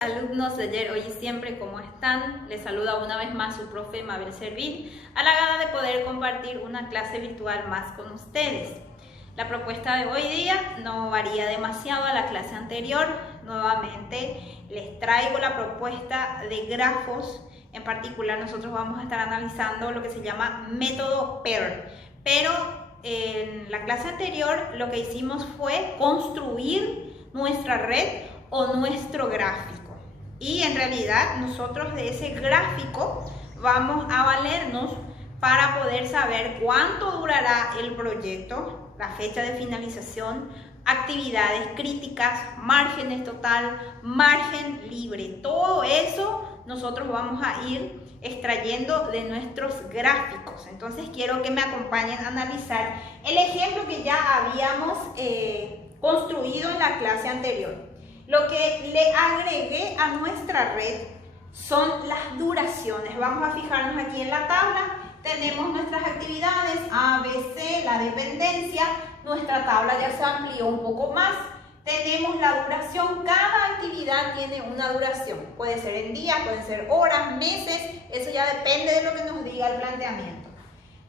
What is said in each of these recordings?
Alumnos de ayer, hoy y siempre, ¿cómo están? Les saluda una vez más su profe Mabel Servín, halagada de poder compartir una clase virtual más con ustedes. La propuesta de hoy día no varía demasiado a la clase anterior. Nuevamente les traigo la propuesta de grafos. En particular nosotros vamos a estar analizando lo que se llama método PAIR. Pero en la clase anterior lo que hicimos fue construir nuestra red o nuestro gráfico. Y en realidad nosotros de ese gráfico vamos a valernos para poder saber cuánto durará el proyecto, la fecha de finalización, actividades críticas, márgenes total, margen libre. Todo eso nosotros vamos a ir extrayendo de nuestros gráficos. Entonces quiero que me acompañen a analizar el ejemplo que ya habíamos construido en la clase anterior. Lo que le agregué a nuestra red son las duraciones. Vamos a fijarnos aquí en la tabla. Tenemos nuestras actividades A, B, C, la dependencia. Nuestra tabla ya se amplió un poco más. Tenemos la duración. Cada actividad tiene una duración. Puede ser en días, pueden ser horas, meses. Eso ya depende de lo que nos diga el planteamiento.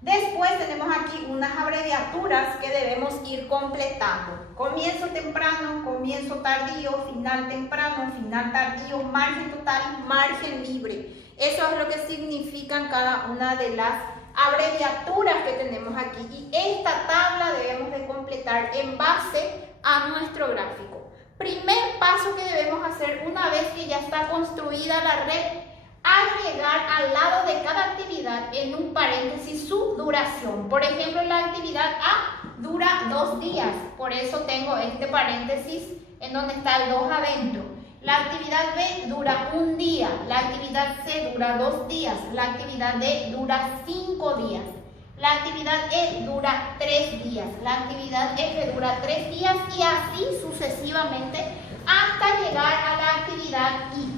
Después tenemos aquí unas abreviaturas que debemos ir completando. Comienzo temprano, comienzo tardío, final temprano, final tardío, margen total, margen libre. Eso es lo que significan cada una de las abreviaturas que tenemos aquí. Y esta tabla debemos de completar en base a nuestro gráfico. Primer paso que debemos hacer una vez que ya está construida la red: agregar al lado de cada actividad en un paréntesis su duración. Por ejemplo, la actividad A dura 2 días, por eso tengo este paréntesis en donde está el 2 adentro. La actividad B dura 1 día, la actividad C dura 2 días, la actividad D dura 5 días, la actividad E dura 3 días, la actividad F dura 3 días y así sucesivamente hasta llegar a la actividad I.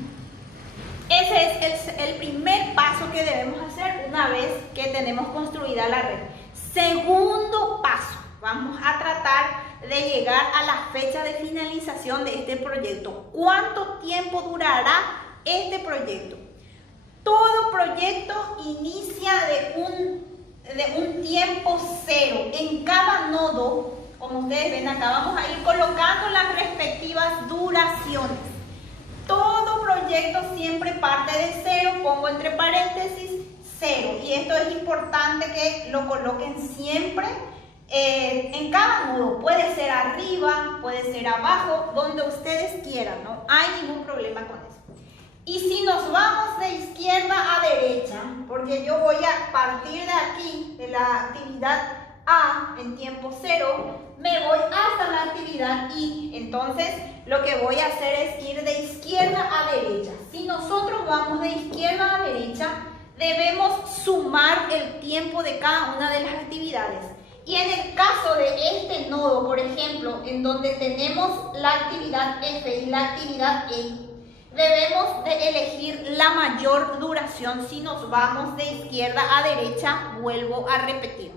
Ese es el primer paso que debemos hacer una vez que tenemos construida la red. Segundo paso, vamos a tratar de llegar a la fecha de finalización de este proyecto. ¿Cuánto tiempo durará este proyecto? Todo proyecto inicia de un tiempo cero. En cada nodo, como ustedes ven acá, vamos a ir colocando las respectivas duraciones. Todo proyecto siempre parte de cero, pongo entre paréntesis 0. Y esto es importante que lo coloquen siempre en cada nodo. Puede ser arriba, puede ser abajo, donde ustedes quieran, no hay ningún problema con eso. Y si nos vamos de izquierda a derecha, porque yo voy a partir de aquí, de la actividad A en tiempo 0, me voy hasta la actividad I. Entonces lo que voy a hacer es ir de izquierda a derecha. Si nosotros vamos de izquierda a derecha, debemos sumar el tiempo de cada una de las actividades. Y en el caso de este nodo, por ejemplo, en donde tenemos la actividad F y la actividad E, debemos de elegir la mayor duración. Si nos vamos de izquierda a derecha, vuelvo a repetir.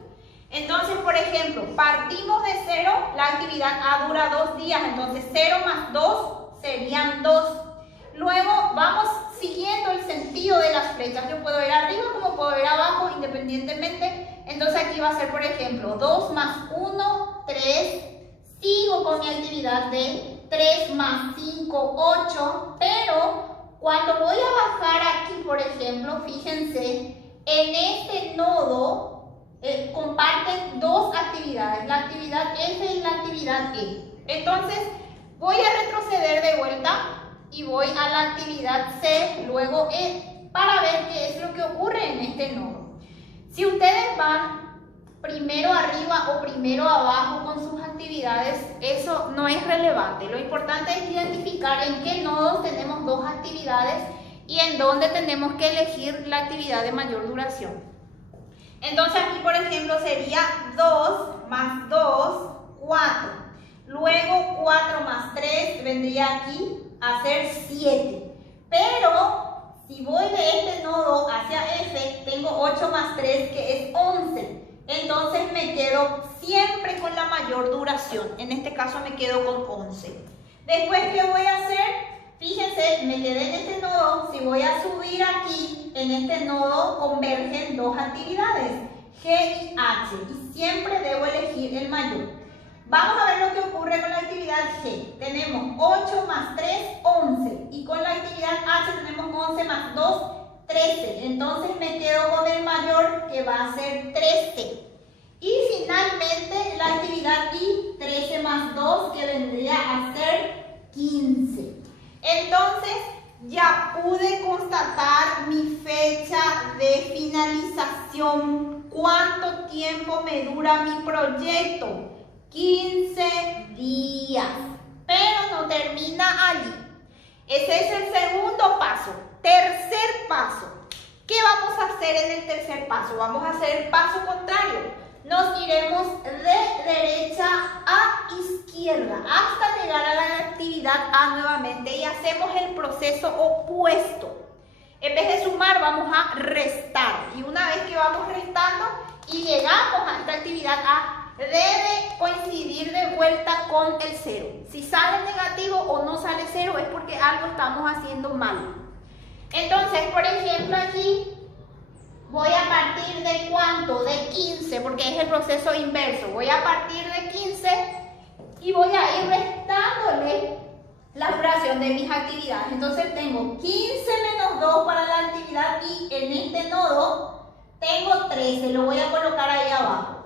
Entonces, por ejemplo, partimos de 0, la actividad A dura 2 días, entonces 0 más 2 serían 2. Luego vamos siguiendo el sentido de las flechas. Yo puedo ir arriba como puedo ir abajo independientemente. Entonces aquí va a ser, por ejemplo, 2 más 1, 3. Sigo con mi actividad de 3 más 5, 8. Pero cuando voy a bajar aquí, por ejemplo, fíjense, en este nodo comparten 2 actividades, la actividad F y la actividad E. Entonces voy a retroceder de vuelta y voy a la actividad C, luego E, para ver qué es lo que ocurre en este nodo. Si ustedes van primero arriba o primero abajo con sus actividades, eso no es relevante. Lo importante es identificar en qué nodos tenemos 2 actividades y en dónde tenemos que elegir la actividad de mayor duración. Entonces aquí, por ejemplo, sería 2 más 2, 4. Luego 4 más 3 vendría aquí a ser 7. Pero si voy de este nodo hacia F, tengo 8 más 3 que es 11. Entonces me quedo siempre con la mayor duración. En este caso me quedo con 11. Después, ¿qué voy a hacer? Fíjense, me quedé en este nodo. Si voy a subir aquí, en este nodo convergen dos actividades, G y H, y siempre debo elegir el mayor. Vamos a ver lo que ocurre con la actividad G. Tenemos 8 más 3, 11. Y con la actividad H tenemos 11 más 2, 13. Entonces me quedo con el mayor, que va a ser 13. Y finalmente la actividad I, 13 más 2, que vendría a ser 15. Entonces ya pude constatar mi fecha de finalización. ¿Cuánto tiempo me dura mi proyecto? 15 días. Pero no termina allí. Ese es el segundo paso. Tercer paso. ¿Qué vamos a hacer en el tercer paso? Vamos a hacer el paso contrario. Nos iremos de derecha a izquierda hasta llegar a la actividad A nuevamente y hacemos el proceso opuesto. En vez de sumar, vamos a restar. Y una vez que vamos restando y llegamos a esta actividad A, debe coincidir de vuelta con el 0. Si sale negativo o no sale 0 es porque algo estamos haciendo mal. Entonces, por ejemplo, aquí voy a partir de ¿cuánto? De 15, porque es el proceso inverso. Voy a partir de 15 y voy a ir restándole la fracción de mis actividades. Entonces tengo 15 menos 2 para la actividad y en este nodo tengo 13. Lo voy a colocar ahí abajo.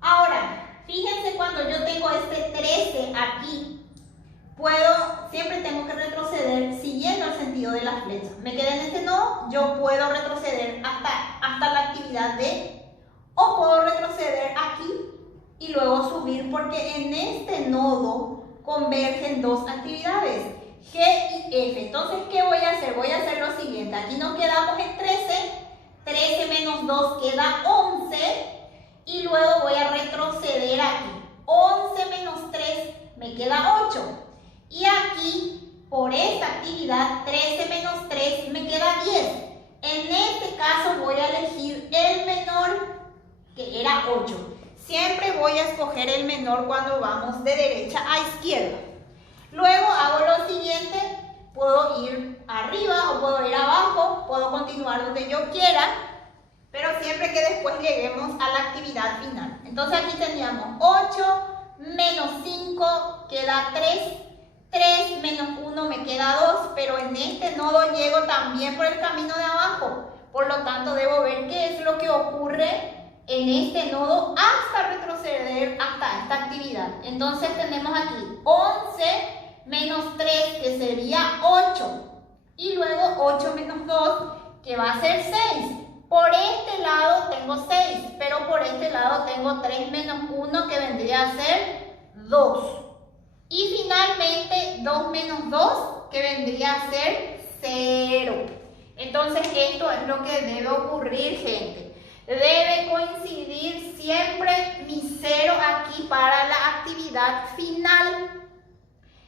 Ahora, fíjense cuando yo tengo este 13 aquí. Siempre tengo que retroceder siguiendo el sentido de las flechas. Me quedé en este nodo, yo puedo retroceder hasta la actividad D, o puedo retroceder aquí y luego subir, porque en este nodo convergen dos actividades, G y F. Entonces, ¿qué voy a hacer? Voy a hacer lo siguiente. Aquí nos quedamos en 13, 13 menos 2 queda 11, y luego voy a retroceder aquí. 11 menos 3 me queda 8. Y aquí, por esta actividad, 13 menos 3 me queda 10. En este caso voy a elegir el menor, que era 8. Siempre voy a escoger el menor cuando vamos de derecha a izquierda. Luego hago lo siguiente, puedo ir arriba o puedo ir abajo, puedo continuar donde yo quiera, pero siempre que después lleguemos a la actividad final. Entonces aquí teníamos 8 menos 5 queda 3. 3 menos 1 me queda 2, pero en este nodo llego también por el camino de abajo. Por lo tanto, debo ver qué es lo que ocurre en este nodo hasta retroceder hasta esta actividad. Entonces tenemos aquí 11 menos 3, que sería 8. Y luego 8 menos 2, que va a ser 6. Por este lado tengo 6, pero por este lado tengo 3 menos 1, que vendría a ser 2. Y finalmente 2 menos 2, que vendría a ser 0. Entonces esto es lo que debe ocurrir, gente. Debe coincidir siempre mi 0 aquí para la actividad final.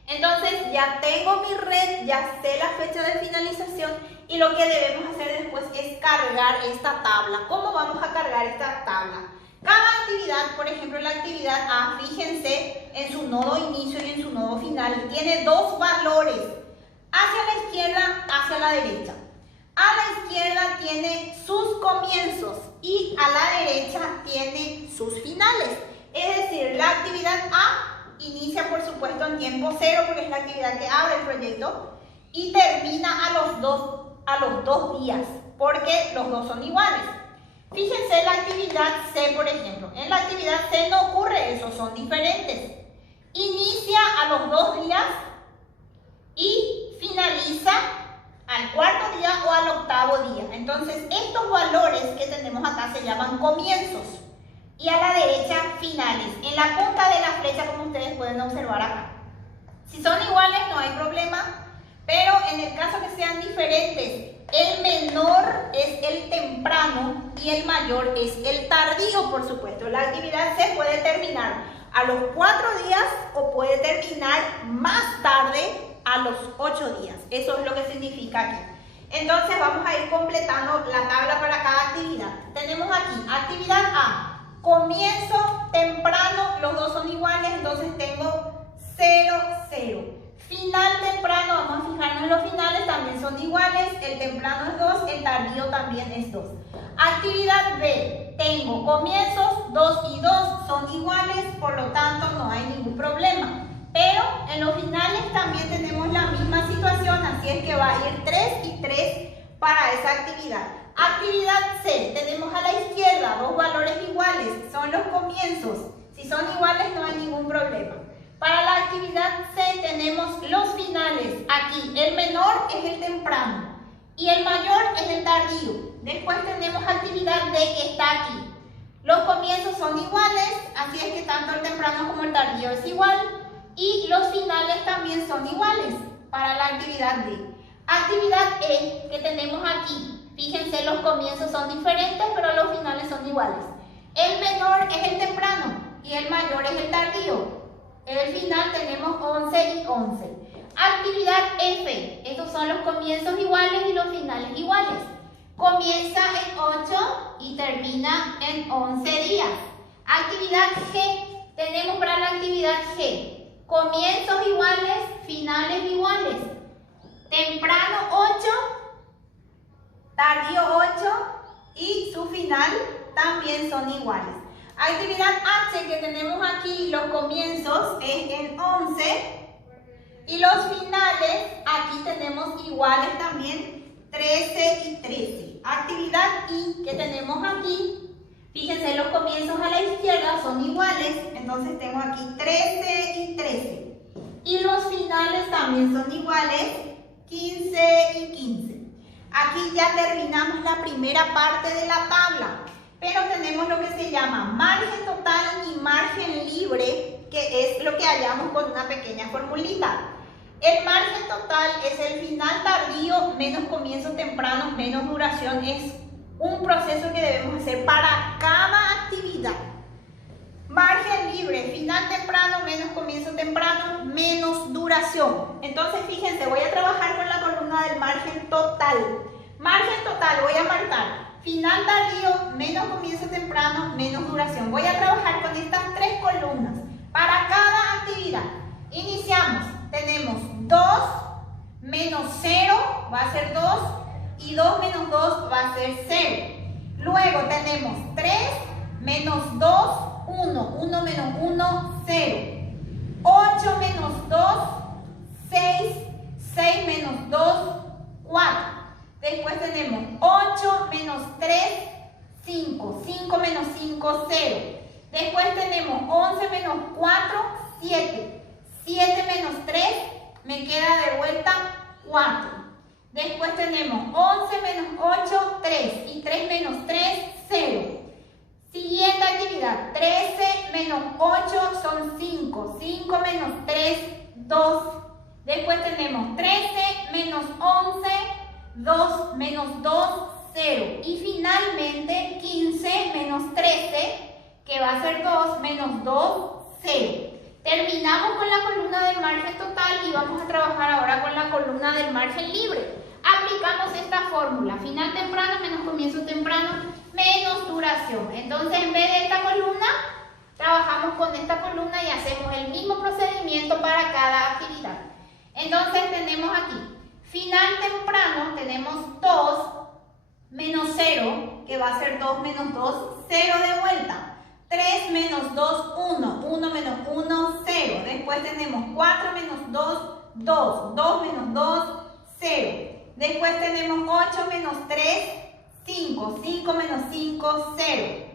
Entonces ya tengo mi red, ya sé la fecha de finalización y lo que debemos hacer después es cargar esta tabla. ¿Cómo vamos a cargar esta tabla? Cada actividad, por ejemplo la actividad A, fíjense en su nodo inicio y en su nodo final, tiene dos valores, hacia la izquierda, hacia la derecha. A la izquierda tiene sus comienzos y a la derecha tiene sus finales. Es decir, la actividad A inicia por supuesto en tiempo 0 porque es la actividad que abre el proyecto y termina a los dos días porque los dos son iguales. Fíjense la actividad C, por ejemplo. En la actividad C no ocurre eso, son diferentes. Inicia a los 2 días y finaliza al cuarto día o al octavo día. Entonces, estos valores que tenemos acá se llaman comienzos. Y a la derecha, finales. En la punta de la flecha, como ustedes pueden observar acá. Si son iguales, no hay problema. Pero en el caso que sean diferentes, el menor es el temprano y el mayor es el tardío, por supuesto. La actividad C puede terminar a los 4 días o puede terminar más tarde a los 8 días. Eso es lo que significa aquí. Entonces vamos a ir completando la tabla para cada actividad. Tenemos aquí actividad A, comienzo temprano, los dos son iguales, entonces tengo 0, 0. Final temprano, vamos a fijarnos en los finales, también son iguales. El temprano es 2, el tardío también es 2. Actividad B, tengo comienzos, 2 y 2 son iguales, por lo tanto no hay ningún problema. Pero en los finales también tenemos la misma situación, así es que va a ir 3 y 3 para esa actividad. Actividad C, tenemos a la izquierda dos valores iguales, son los comienzos. Si son iguales no hay ningún problema. Para la actividad C tenemos los finales. Aquí el menor es el temprano y el mayor es el tardío. Después tenemos actividad D que está aquí. Los comienzos son iguales, así es que tanto el temprano como el tardío es igual. Y los finales también son iguales para la actividad D. Actividad E que tenemos aquí. Fíjense, los comienzos son diferentes, pero los finales son iguales. El menor es el temprano y el mayor es el tardío. En el final tenemos 11 y 11. Actividad F. Estos son los comienzos iguales y los finales iguales. Comienza en 8 y termina en 11 días. Actividad G. Tenemos para la actividad G comienzos iguales, finales iguales. Temprano 8, tardío 8 y su final también son iguales. Actividad H que tenemos aquí, los comienzos es en 11 y los finales aquí tenemos iguales también, 13 y 13. Actividad I que tenemos aquí, fíjense, los comienzos a la izquierda son iguales, entonces tengo aquí 13 y 13. Y los finales también son iguales, 15 y 15. Aquí ya terminamos la primera parte de la tabla. Pero tenemos lo que se llama margen total y margen libre, que es lo que hallamos con una pequeña formulita. El margen total es el final tardío menos comienzo temprano menos duración. Es un proceso que debemos hacer para cada actividad. Margen libre, final temprano menos comienzo temprano menos duración. Entonces fíjense, voy a trabajar con la columna del margen total. Margen total, voy a marcar final tardío menos comienzo temprano menos duración. Voy a trabajar con estas tres columnas para cada actividad. Iniciamos. Tenemos 2 menos 0 va a ser 2 y 2 menos 2 va a ser 0. Luego tenemos 3 menos 2, 1. 1 menos 1, 0. 8 menos 2, 6. 6 menos 2, 4. Después tenemos 8 menos 3, 5. 5 menos 5, 0. Después tenemos 11 menos 4, 7. 7 menos 3, me queda de vuelta 4. Después tenemos 11 menos 8, 3. Y 3 menos 3, 0. Siguiente actividad. 13 menos 8 son 5. 5 menos 3, 2. Después tenemos 13 menos 11, 2 menos 2, 0. Y finalmente 15 menos 13, que va a ser 2 menos 2, 0. Terminamos con la columna del margen total y vamos a trabajar ahora con la columna del margen libre. Aplicamos esta fórmula, final temprano menos comienzo temprano menos duración. Entonces en vez de esta columna, trabajamos con esta columna y hacemos el mismo procedimiento para cada actividad. Entonces tenemos aquí, final temprano tenemos 2 menos 0, que va a ser 2 menos 2, 0 de vuelta. 3 menos 2, 1. 1 menos 1, 0. Después tenemos 4 menos 2, 2. 2 menos 2, 0. Después tenemos 8 menos 3, 5. 5 menos 5, 0.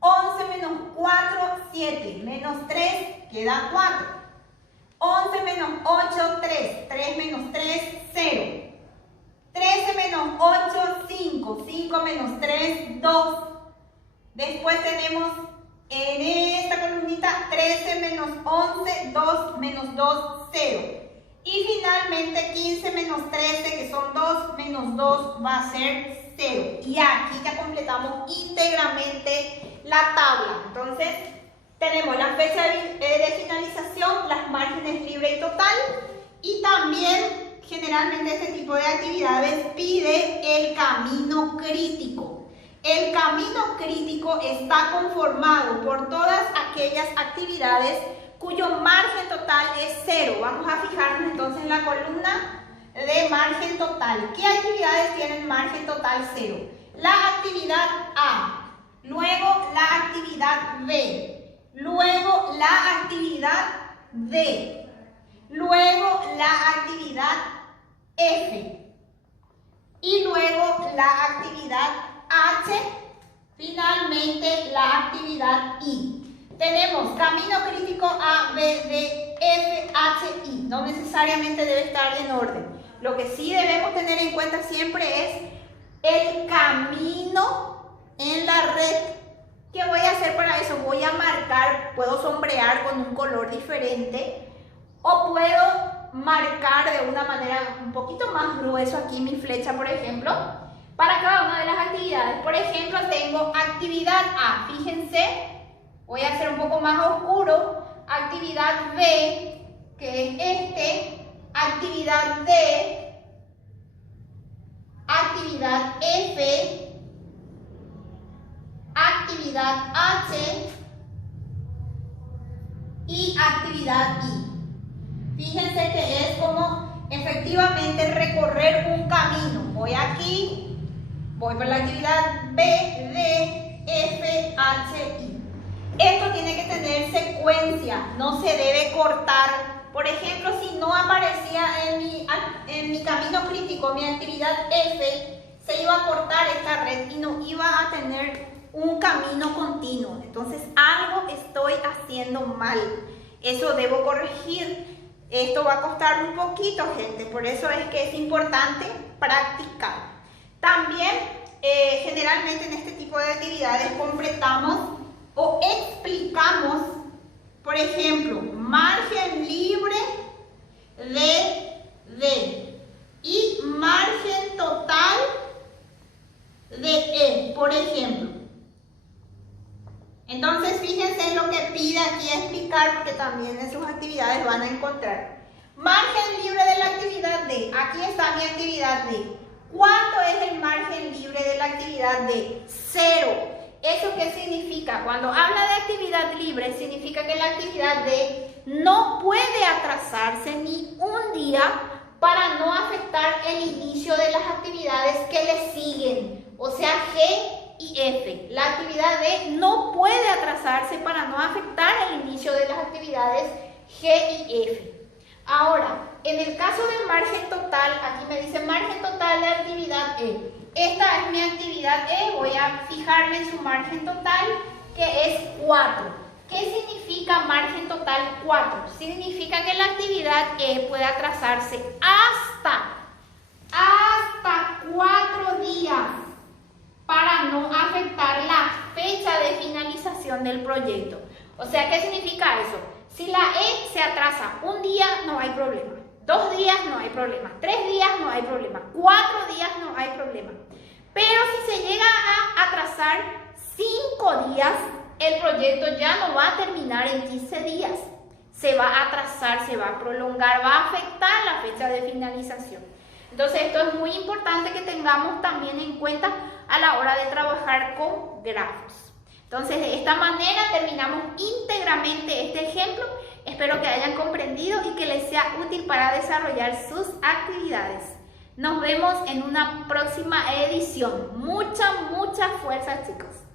11 menos 4, 7. Menos 3, queda 4. 11 menos 8, 3. 3 menos 3, 0. 13 menos 8, 5. 5 menos 3, 2. Después tenemos en esta columnita 13 menos 11, 2 menos 2, 0. Y finalmente 15 menos 13, que son 2 menos 2, va a ser 0. Y aquí ya completamos íntegramente la tabla. Entonces tenemos la fecha de finalización, las márgenes libre y total. Y también generalmente este tipo de actividades pide el camino crítico. El camino crítico está conformado por todas aquellas actividades cuyo margen total es 0. Vamos a fijarnos entonces en la columna de margen total. ¿Qué actividades tienen margen total 0? La actividad A, luego la actividad B, luego la actividad D, luego la actividad F y luego la actividad H, finalmente la actividad I. Tenemos camino crítico A, B, D, F, H, I. No necesariamente debe estar en orden. Lo que sí debemos tener en cuenta siempre es el camino en la red. ¿Qué voy a hacer para eso? Voy a marcar, puedo sombrear con un color diferente o puedo marcar de una manera un poquito más grueso aquí mi flecha, por ejemplo, para cada una de las actividades. Por ejemplo, tengo actividad A, fíjense, voy a hacer un poco más oscuro, actividad B, que es este, actividad D, actividad F, actividad H y actividad I. Fíjense que es como efectivamente recorrer un camino. Voy aquí, voy por la actividad B, D, F, H, I. Esto tiene que tener secuencia, no se debe cortar. Por ejemplo, si no aparecía en mi camino crítico mi actividad F, se iba a cortar esta red y no iba a tener un camino continuo. Entonces algo estoy haciendo mal. Eso debo corregir. Esto va a costar un poquito, gente. Por eso es que es importante practicar. También, generalmente en este tipo de actividades completamos o explicamos, por ejemplo, margen libre de D y margen total de E, por ejemplo. Entonces, fíjense en lo que pide aquí explicar, porque también en sus actividades van a encontrar. Margen libre de la actividad D. Aquí está mi actividad D. ¿Cuánto es el margen libre de la actividad D? 0. ¿Eso qué significa? Cuando habla de actividad libre, significa que la actividad D no puede atrasarse ni un día para no afectar el inicio de las actividades que le siguen. O sea, G y F. La actividad D no puede atrasarse para no afectar el inicio de las actividades G y F. Ahora, en el caso del margen total, aquí me dice margen total de actividad E. Esta es mi actividad E, voy a fijarme en su margen total, que es 4. ¿Qué significa margen total 4? Significa que la actividad E puede atrasarse hasta 4 días para no afectar la fecha de finalización del proyecto. O sea, ¿qué significa eso? Si la E se atrasa un día, no hay problema. 2 días, no hay problema. 3 días, no hay problema. 4 días, no hay problema. Pero si se llega a atrasar 5 días, el proyecto ya no va a terminar en 15 días. Se va a atrasar, se va a prolongar, va a afectar la fecha de finalización. Entonces, esto es muy importante que tengamos también en cuenta a la hora de trabajar con grafos. Entonces, de esta manera terminamos íntegramente este ejemplo. Espero que hayan comprendido y que les sea útil para desarrollar sus actividades. Nos vemos en una próxima edición. Mucha fuerza, chicos.